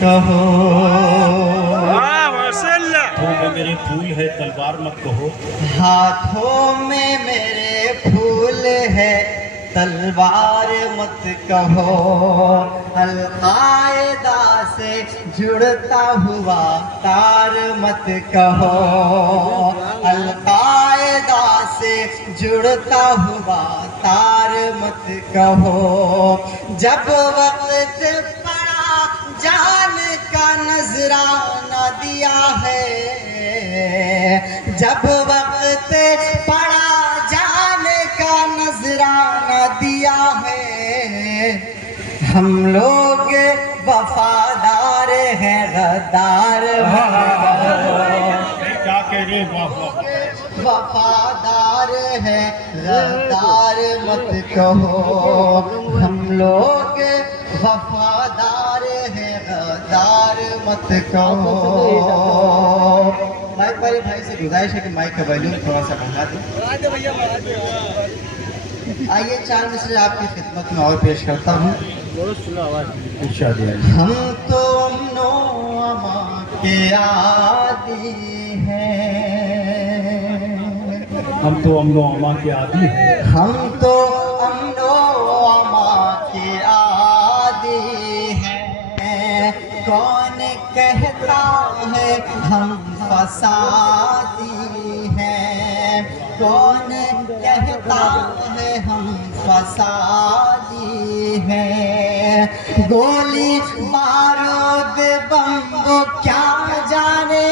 کہو ہاتھوں میں میرے پھول ہے تلوار مت کہو، ہاتھوں میں میرے پھول ہے تلوار مت کہو، القاعدہ سے جڑتا ہوا تار مت کہو، القاعدہ سے جڑتا ہوا تار مت کہو، جب وقت پڑا جان کا نذرانہ دیا ہے، جب وقت پڑا جان کا نذرانہ دیا ہے، ہم لوگ وفادار ہیں غدار کیا کہہ رہے واہ واہ، وفادار ہے غدار مت کہو، ہم لوگ وفادار ہے غدار مت کہو۔ مائک والے بھائی سے گزارش ہے کہ مائک کا والیوم تھوڑا سا بڑھا دیں۔ آئیے چار مصرے آپ کی خدمت میں اور پیش کرتا ہوں۔ ہم تو امن و امان کے عادی ہیں، ہم تو امن و امان کے عادی ہیں، ہم تو امن و امان کے عادی ہیں، کون کہتا ہے ہم فسادی ہیں، کون کہتا ہے ہم فسادی ہیں، گولی بارود بم وہ کیا جانے،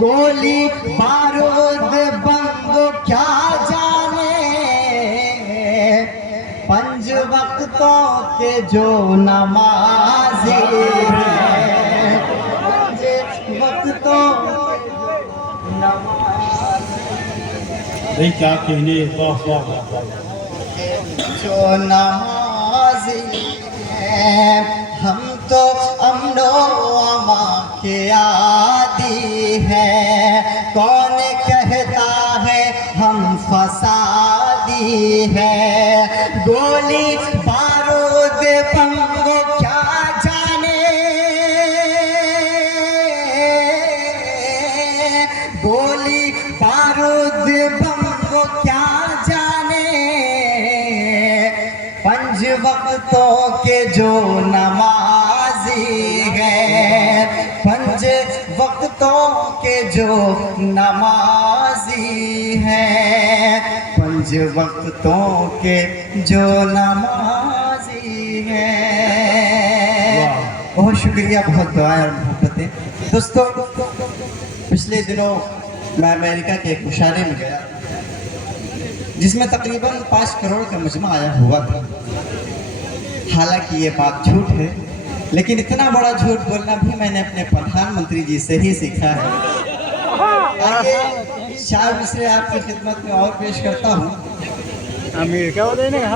گولی بارود بم وہ کیا جانے، پنج وقتوں کے جو نمازی ہیں، پنج وقتوں کے جو نہیں کیا کہنے واہ واہ واہ، جو نمازی ہیں، ہم تو امن و امان کے عادی ہیں، کون کہتا ہے ہم فسادی ہیں، گولی بارود بم وہ کیا جانے، گولی بارود بم وہ کیا جانے، پنج وقتوں کے جو نمازی ہیں، پنج وقتوں کے جو نمازی ہیں، پنج وقتوں کے جو نمازی ہیں۔ بہت شکریہ، بہت دعائیں اور محبتیں۔ دوستو، پچھلے دنوں میں امریکہ کے ایک مشاعرے میں گیا جس میں تقریباً 5 کروڑ کا مجمع آیا ہوا تھا۔ حالانکہ یہ بات جھوٹ ہے، لیکن اتنا بڑا جھوٹ بولنا بھی میں نے اپنے پردھان منتری جی سے ہی سیکھا ہے۔ آئیے 4 مصرے آپ کی خدمت میں اور پیش کرتا ہوں۔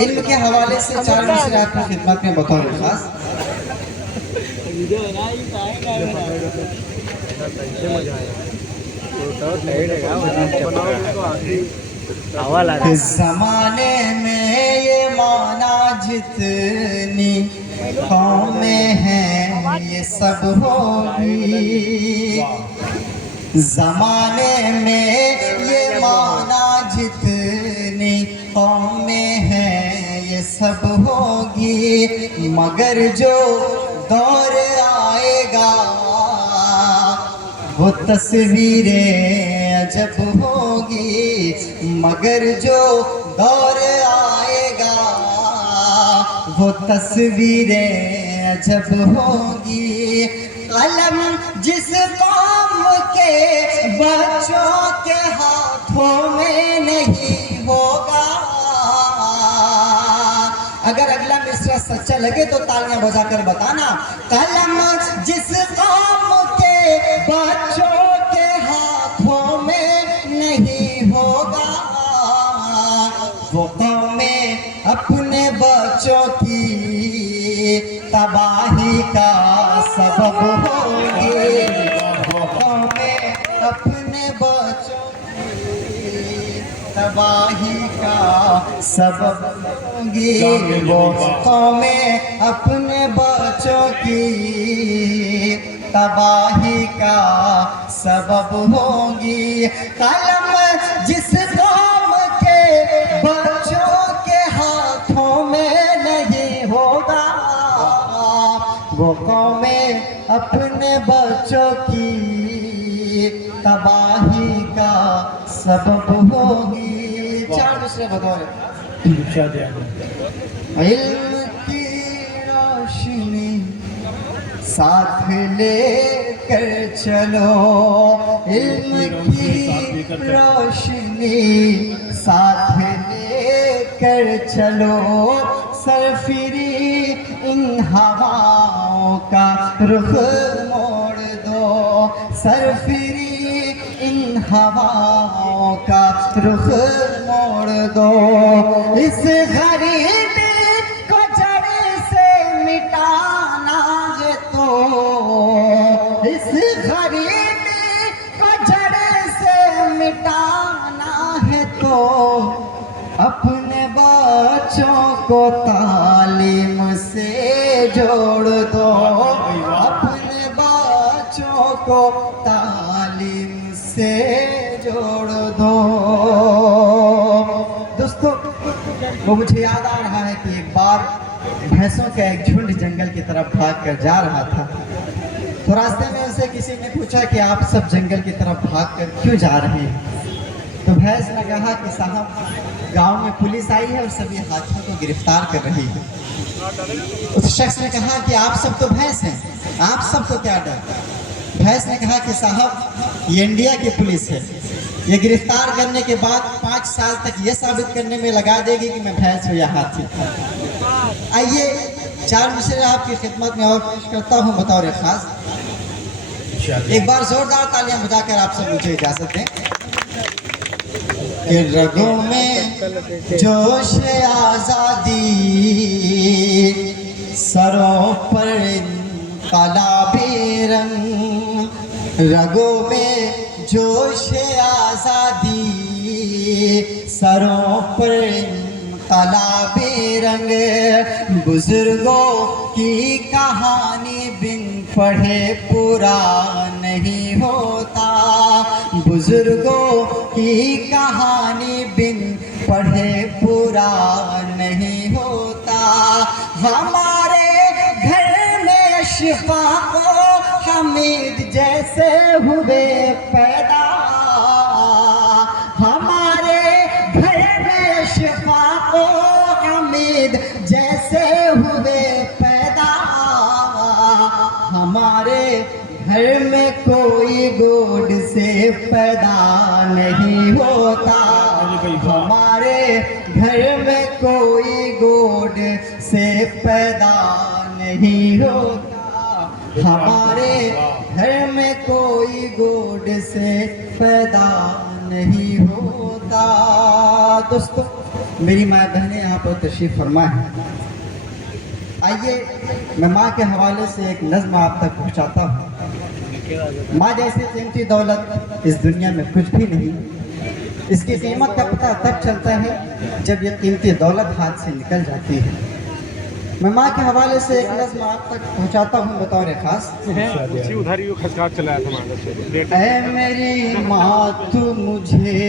علم کے حوالے سے 4 مصرے آپ کی خدمت میں بطور خاص۔ اس زمانے میں یہ مانا جتنی قومیں ہیں یہ سب ہوگی، زمانے میں یہ مانا جتنی قومیں ہیں یہ سب ہوگی، مگر جو دور آئے گا وہ تصویریں عجب ہوگی، مگر جو دور آئے گا وہ تصویریں عجب ہوگی، قلم جس قوم کے بچوں کے ہاتھوں میں نہیں ہوگا، اگر اگلا مصرع سچا لگے تو تالیاں بجا کر بتانا، قلم جس قوم کے بچوں کے ہاتھوں میں نہیں ہوگا، وہ قومیں اپنے بچوں کی تباہی کا سبب ہوگی، وہ قومیں اپنے بچوں کی تباہی کا سبب ہوگی۔ گی وہ قومیں اپنے بچوں کی تباہی کا سبب ہوں گی. قلم جس قوم کے بچوں کے ہاتھوں میں نہیں ہوگا وہ قومیں اپنے بچوں کی تباہی کا سبب ہوگی. 4 دوسرے بطور علم کی روشنی ساتھ لے کر چلو, علم کی روشنی ساتھ لے کر چلو, سرفری ان ہواؤں کا رخ موڑ دو, سرفری ان ہواؤں کا رخ موڑ دو, اس غریبی کو جڑ سے مٹانا ہے تو, اس غریبی کو جڑ سے مٹانا ہے تو اپنے بچوں کو تعلیم سے جوڑ دو, اپنے بچوں کو تعلیم سے جوڑ دو. دوستو وہ مجھے یاد آ رہا ہے کہ ایک بار بھینسوں کا ایک جھنڈ جنگل کی طرف بھاگ کر جا رہا تھا, تو راستے میں ان سے کسی نے پوچھا کہ آپ سب جنگل کی طرف بھاگ کر کیوں جا رہے ہیں؟ تو بھینس نے کہا کہ صاحب گاؤں میں پولیس آئی ہے اور سبھی ہاتھیوں کو گرفتار کر رہی ہے. اس شخص نے کہا کہ آپ سب تو بھینس ہیں, آپ سب کو کیا ڈر؟ بھینس نے کہا کہ صاحب یہ انڈیا کی پولیس ہے, یہ گرفتار کرنے کے بعد 5 سال تک یہ ثابت کرنے میں لگا دے گی کہ میں بھینس ہوں یا ہاتھی. آئیے 4 مصرے آپ کی خدمت میں اور پیش کرتا ہوں بطور خاص. ایک بار زوردار تالیاں بجا کر آپ سب مجھے اجازت دیں. کہ رگوں میں جوش آزادی, سروں پر انقلابی رنگ, رگوں میں جوش آزادی, سروں پر انقلابی رنگ, بزرگوں کی کہانی بن پڑھے پورا نہیں ہوتا, بزرگوں کی کہانی بن پڑھے پورا نہیں ہوتا, ہمارے گھر میں اشفاق و حمید جیسے ہوئے پیدا, ہمارے گھر میں اشفاق و حمید جیسے ہوئے پیدا, ہمارے گھر میں کوئی گوڈ سے پیدا نہیں ہوتا, ہمارے گھر میں کوئی گوڈ سے پیدا نہیں ہوتا, ہمارے گھر میں کوئی گوڈ سے پیدا نہیں ہوتا. دوستو میری ماں بہنیں یہاں پر تشریف فرما ہے. آئیے میں ماں کے حوالے سے ایک نظم آپ تک پہنچاتا ہوں. ماں جیسی قیمتی دولت اس دنیا میں کچھ بھی نہیں, اس کی قیمت کا پتہ تب چلتا ہے جب یہ قیمتی دولت ہاتھ سے نکل جاتی ہے. میں ماں کے حوالے سے ایک نظم آپ تک پہنچاتا ہوں بطور خاص. اے میری ماں تو مجھے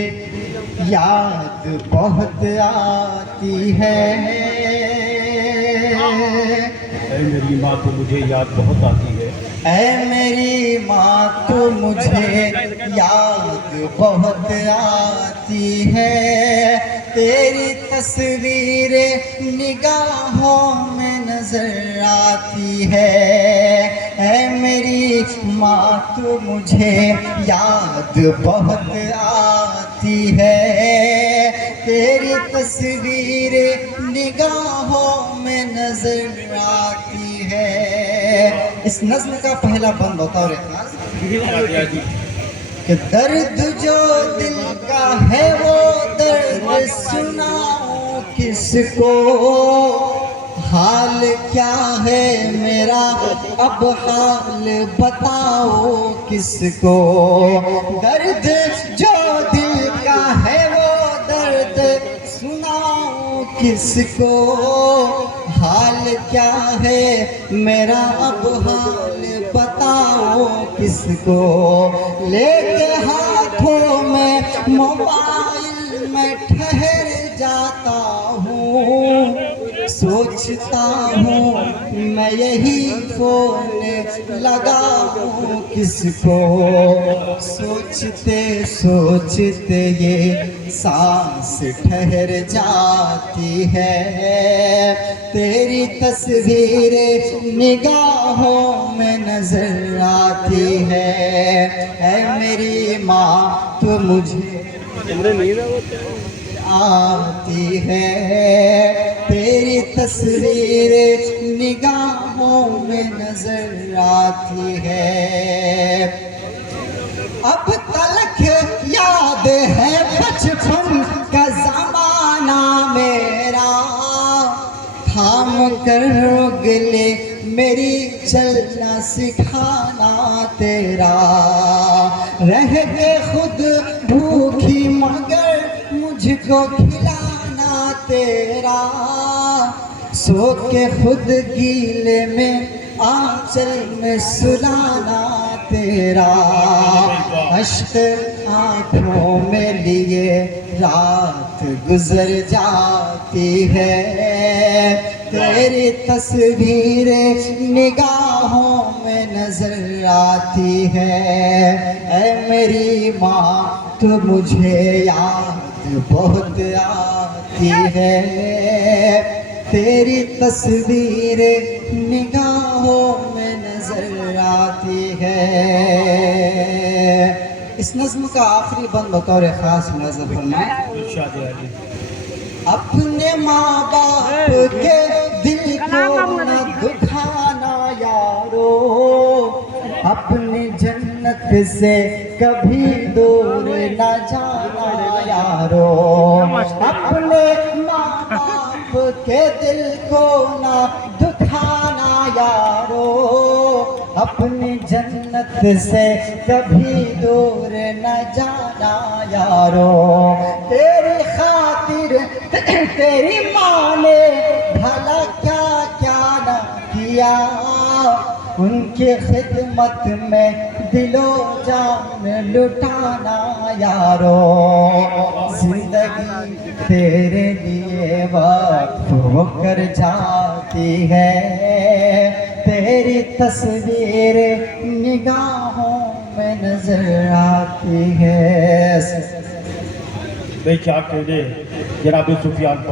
یاد بہت آتی ہے, اے میری ماں تو مجھے یاد بہت آتی ہے, اے میری ماں تو مجھے یاد بہت آتی ہے, تیری تصویر نگاہوں میں نظر آتی ہے, اے میری ماں تو مجھے یاد بہت آتی ہے, تیری تصویر نگاہوں میں نظر آتی ہے. اس نظم کا پہلا بند بطور خاص کہ درد جو دل کا ہے وہ درد سناؤں کس کو, حال کیا ہے میرا اب حال بتاؤ کس کو, درد جو دل کا ہے وہ درد سناؤں کس کو حال کیا ہے میرا اب حال بتاؤں کس کو لے کے ہاتھوں میں موبائل میں ٹھہر جاتا ہوں سوچتا ہوں میں یہی فون لگاؤں کس کو سوچتے سوچتے یہ سانس ٹھہر جاتی ہے تیری تصویر نگاہوں میں نظر آتی ہے اے میری ماں تو مجھے آتی ہے تیری تصویر نگاہوں میں نظر آتی ہے اب تلک یاد ہے بچپن کا زمانہ میرا تھام کر اگلے میری چلنا سکھانا تیرا رہ کے خود بھوکی مگر مجھ کو کھلانا تیرا سو کے خود گیلے میں آنچل میں سلانا تیرا اشک آنکھوں میں لیے رات گزر جاتی ہے تیری تصویر نگاہوں میں نظر آتی ہے اے میری ماں تو مجھے یاد بہت آتی ہے تیری تصویر نگاہوں میں نظر آتی ہے اس نظم کا آخری بند بطور خاص ملاحظہ فرمائیں ارشاد عالی اپنے ماں باپ کے دل کو نہ دکھانا یارو اپنی جنت سے کبھی دور نہ جانا یارو اپنے ماں باپ کے دل کو نہ دکھانا یارو اپنی جنت سے کبھی دور نہ جانا یارو تیری خاطر تیری ماں نے بھلا کیا کیا نہ کیا ان کی خدمت میں دل و جان لٹانا یارو زندگی تیرے لیے وقف ہو کر جاتی ہے تیری تصویر نگاہوں میں نظر آتی ہے بے چاک جناب سفیان